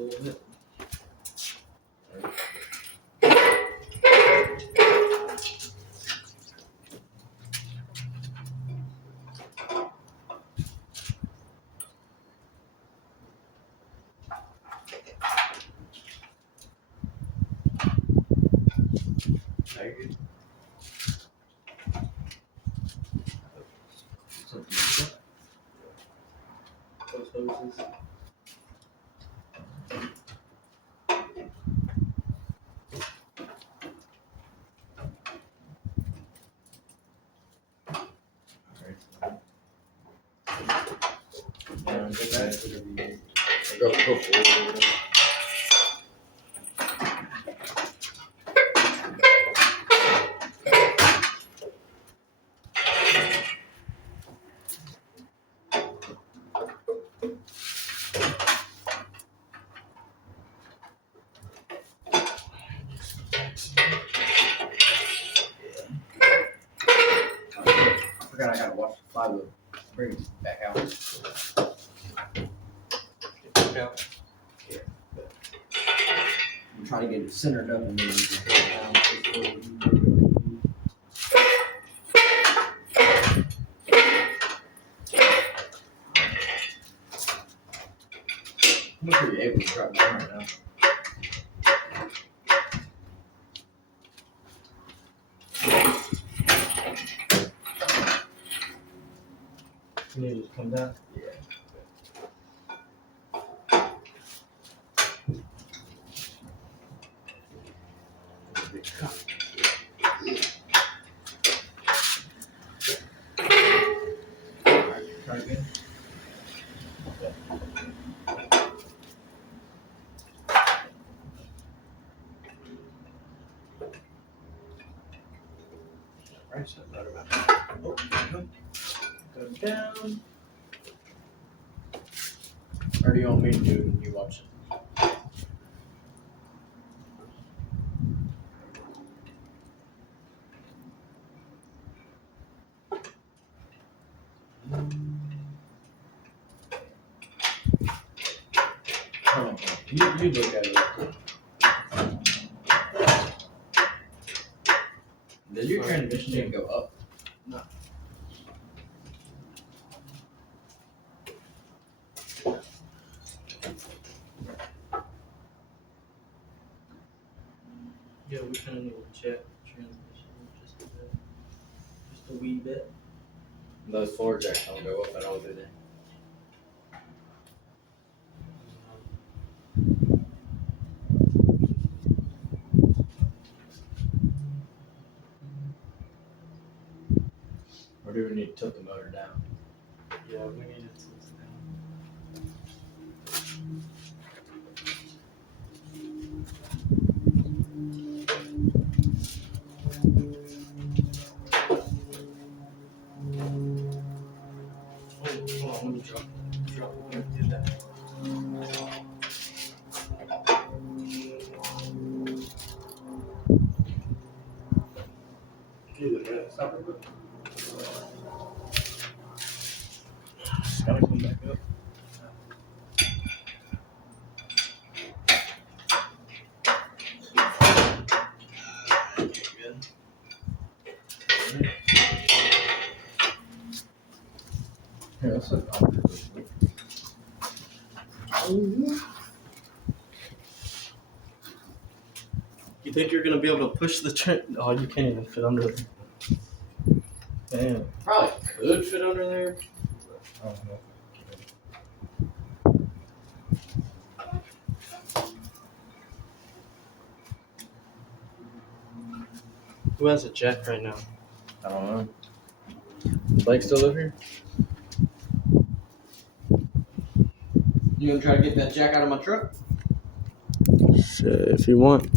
a little bit. Very good. Something like that. Those hoses. Down, go back, whatever you need. Go forward. I forgot I gotta watch the plywood. Bring it back out. Get back out. Yeah. I'm trying to get it centered up and then we can put it down. I'm pretty able to drop down right now. You need to come down? Yeah. Alright, try again. Alright, so right about go down. Or do you want me to do it when you watch it? Hold on. You look at it. Does your transmission need to go up? No. Yeah, we kind of need to check the transmission just a bit. Just a wee bit. Those floor jacks don't go up at all, do they? Or do we need to tilt the motor down? Yeah, we need to tilt it down. Oh, hold on, let me drop it. Let me do that. Stop real quick. Just gotta come back up. Good. Here, let's look on this. You think you're gonna be able to push the train? Oh, you can't even fit under there. Damn. Probably could fit under there. I don't know. Who has a jack right now? I don't know. Blake still live here? You gonna try to get that jack out of my truck? Shit, if you want.